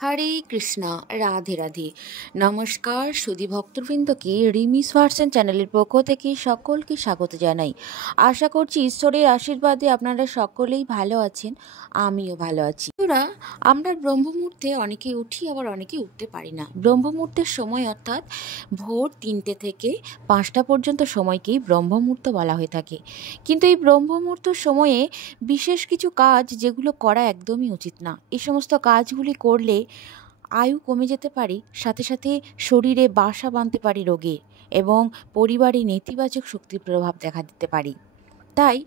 হরে কৃষ্ণা, রাধে রাধে। নমস্কার সুধী ভক্তবৃন্দকে রিমিস ভার্সন চ্যানেলের পক্ষ থেকে সকলকে স্বাগত জানাই। আশা করছি ঈশ্বরের আশীর্বাদে আপনারা সকলেই ভালো আছেন, আমিও ভালো আছি। আমরা ব্রহ্ম মুহূর্তে অনেকে উঠি, আবার অনেকে উঠতে পারি না। ব্রহ্ম মুহূর্তের সময় অর্থাৎ ভোর 3টে থেকে 5টা পর্যন্ত সময়কেই ব্রহ্ম মুহূর্ত বলা হয়ে থাকে। কিন্তু এই ব্রহ্ম মুহূর্তের সময়ে বিশেষ কিছু কাজ যেগুলো করা একদমই উচিত না। এই সমস্ত কাজগুলি করলে আয়ু কমে যেতে পারে, সাথে সাথে শরীরে বাসা বাঁধতে পারে রোগে, এবং পরিবারে নেতিবাচক শক্তির প্রভাব দেখা দিতে পারে। তাই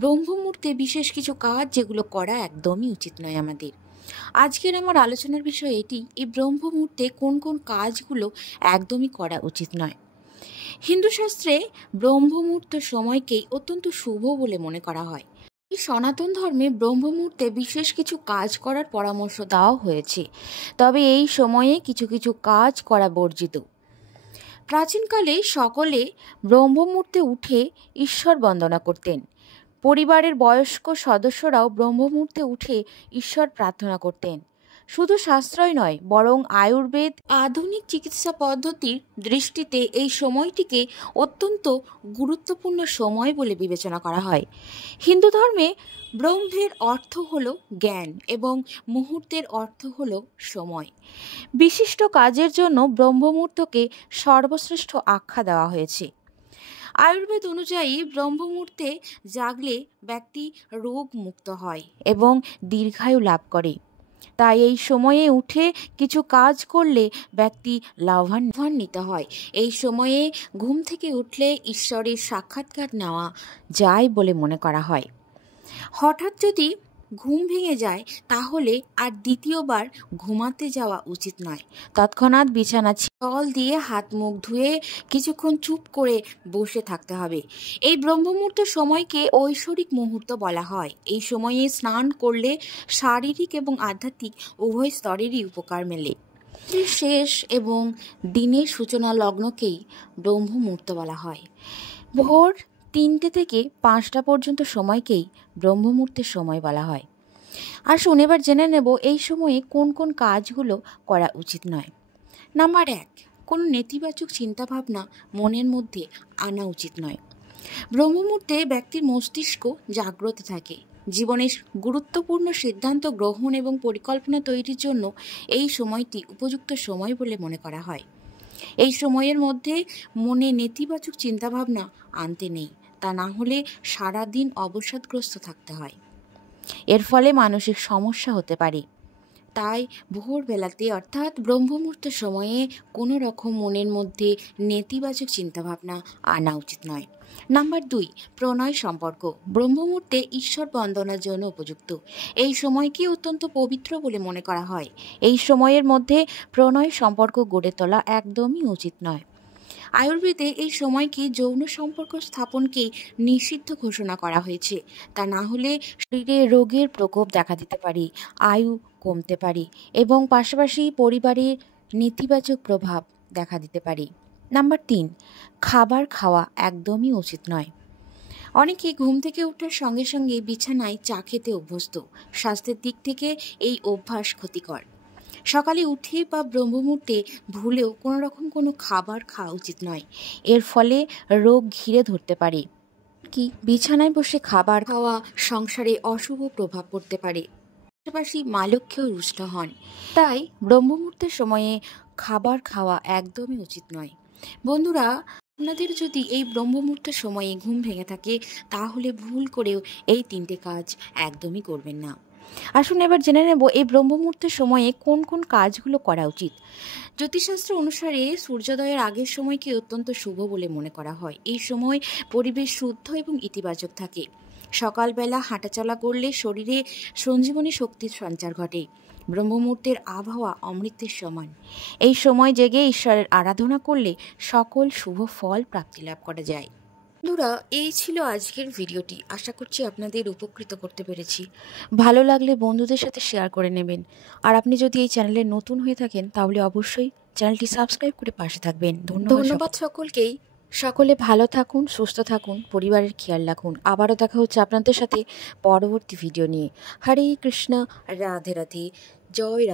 ব্রহ্ম মুহূর্তে বিশেষ কিছু কাজ যেগুলো করা একদমই উচিত নয় আমাদের। আজকের আমার আলোচনার বিষয় এটি, এই ব্রহ্ম মুহূর্তে কোন কোন কাজগুলো একদমই করা উচিত নয়। হিন্দু শাস্ত্রে ব্রহ্ম মুহূর্ত সময়কেই অত্যন্ত শুভ বলে মনে করা হয়। এই সনাতন ধর্মে ব্রহ্ম মুহূর্তে বিশেষ কিছু কাজ করার পরামর্শ দেওয়া হয়েছে, তবে এই সময়ে কিছু কিছু কাজ করা বর্জিত। প্রাচীনকালে সকলে ব্রহ্ম মুহূর্তে উঠে ঈশ্বর বন্দনা করতেন। পরিবারের বয়স্ক সদস্যরাও ব্রহ্ম মুহূর্তে উঠে ঈশ্বর প্রার্থনা করতেন। শুধু শাস্ত্রই নয়, বরং আয়ুর্বেদ আধুনিক চিকিৎসা পদ্ধতির দৃষ্টিতে এই সময়টিকে অত্যন্ত গুরুত্বপূর্ণ সময় বলে বিবেচনা করা হয়। হিন্দু ধর্মে ব্রহ্মের অর্থ হল জ্ঞান এবং মুহূর্তের অর্থ হল সময়। বিশিষ্ট কাজের জন্য ব্রহ্ম মুহূর্তকে সর্বশ্রেষ্ঠ আখ্যা দেওয়া হয়েছে। আয়ুর্বেদ অনুযায়ী ব্রহ্ম মুহূর্তে জাগলে ব্যক্তি রোগ মুক্ত হয় এবং দীর্ঘায়ু লাভ করে। তাই এই সময়ে উঠে কিছু কাজ করলে ব্যক্তি লাভান্বিত হয়। এই সময়ে ঘুম থেকে উঠলে ঈশ্বরের সাক্ষাৎকার নেওয়া যায় বলে মনে করা হয়। হঠাৎ যদি ঘুম ভেঙে যায় তাহলে আর দ্বিতীয়বার ঘুমাতে যাওয়া উচিত নয়। তৎক্ষণাৎ বিছানা জল দিয়ে হাত মুখ ধুয়ে কিছুক্ষণ চুপ করে বসে থাকতে হবে। এই ব্রহ্ম মুহূর্তের সময়কে ঐশ্বরিক মুহূর্ত বলা হয়। এই সময়ে স্নান করলে শারীরিক এবং আধ্যাত্মিক উভয় স্তরেরই উপকার মেলে। শেষ এবং দিনের সূচনা লগ্নকেই ব্রহ্ম মুহূর্ত বলা হয়। ভোর 3টে থেকে 5টা পর্যন্ত সময়কেই ব্রহ্ম মুহূর্তের সময় বলা হয়। আসুন এবার জেনে নেব এই সময়ে কোন কোন কাজগুলো করা উচিত নয়। নাম্বার 1, কোনো নেতিবাচক চিন্তাভাবনা মনের মধ্যে আনা উচিত নয়। ব্রহ্ম মুহূর্তে ব্যক্তির মস্তিষ্ক জাগ্রত থাকে। জীবনের গুরুত্বপূর্ণ সিদ্ধান্ত গ্রহণ এবং পরিকল্পনা তৈরির জন্য এই সময়টি উপযুক্ত সময় বলে মনে করা হয়। এই সময়ের মধ্যে মনে নেতিবাচক চিন্তাভাবনা আনতে নেই, তা না হলে সারাদিন অবসাদগ্রস্ত থাকতে হয়। এর ফলে মানসিক সমস্যা হতে পারে। তাই ভোরবেলাতে অর্থাৎ ব্রহ্ম মুহূর্তের সময়ে কোনো রকম মনের মধ্যে নেতিবাচক চিন্তাভাবনা আনা উচিত নয়। নাম্বার 2, প্রণয় সম্পর্ক ব্রহ্ম মুহূর্তে ঈশ্বর বন্দনার জন্য উপযুক্ত। এই সময়কে অত্যন্ত পবিত্র বলে মনে করা হয়। এই সময়ের মধ্যে প্রণয় সম্পর্ক গড়ে তোলা একদমই উচিত নয়। আয়ুর্বেদে এই সময়কে যৌন সম্পর্ক স্থাপনকে নিষিদ্ধ ঘোষণা করা হয়েছে। তা না হলে শরীরে রোগের প্রকোপ দেখা দিতে পারে, আয়ু কমতে পারে এবং পাশাপাশি পরিবারের নেতিবাচক প্রভাব দেখা দিতে পারে। নাম্বার 3, খাবার খাওয়া একদমই উচিত নয়। অনেকে ঘুম থেকে ওঠার সঙ্গে সঙ্গে বিছানায় চা খেতে অভ্যস্ত। স্বাস্থ্যের দিক থেকে এই অভ্যাস ক্ষতিকর। সকালে উঠে বা ব্রহ্ম মুহূর্তে ভুলেও কোনো রকম কোনো খাবার খাওয়া উচিত নয়। এর ফলে রোগ ঘিরে ধরতে পারে। কি বিছানায় বসে খাবার খাওয়া সংসারে অশুভ প্রভাব পড়তে পারে, পাশাপাশি মা লক্ষ্মীও রুষ্ট হন। তাই ব্রহ্ম মুহূর্তের সময়ে খাবার খাওয়া একদমই উচিত নয়। বন্ধুরা, আপনাদের যদি এই ব্রহ্ম মুহূর্তের সময়ে ঘুম ভেঙে থাকে তাহলে ভুল করেও এই 3টে কাজ একদমই করবেন না। আসুন এবার জেনে নেব এই ব্রহ্ম মুহূর্তের সময়ে কোন কোন কাজগুলো করা উচিত। জ্যোতিষশাস্ত্র অনুসারে সূর্যোদয়ের আগের সময়কে অত্যন্ত শুভ বলে মনে করা হয়। এই সময় পরিবেশ শুদ্ধ এবং ইতিবাচক থাকে। সকালবেলা হাঁটাচলা করলে শরীরে সঞ্জীবনী শক্তির সঞ্চার ঘটে। ব্রহ্ম মুহূর্তের আবহাওয়া অমৃতের সমান। এই সময় জেগে ঈশ্বরের আরাধনা করলে সকল শুভ ফল প্রাপ্তি লাভ করা যায়। বন্ধুরা, এই ছিল আজকের ভিডিওটি। আশা করছি আপনাদের উপকৃত করতে পেরেছি। ভালো লাগলে বন্ধুদের সাথে শেয়ার করে নেবেন। আর আপনি যদি এই চ্যানেলে নতুন হয়ে থাকেন তাহলে অবশ্যই চ্যানেলটি সাবস্ক্রাইব করে পাশে থাকবেন। ধন্যবাদ সকলকেই। সকলে ভালো থাকুন, সুস্থ থাকুন, পরিবারের খেয়াল রাখুন। আবারও দেখা হচ্ছে আপনাদের সাথে পরবর্তী ভিডিও নিয়ে। হরে কৃষ্ণ, রাধে রাধে, জয় রাধে।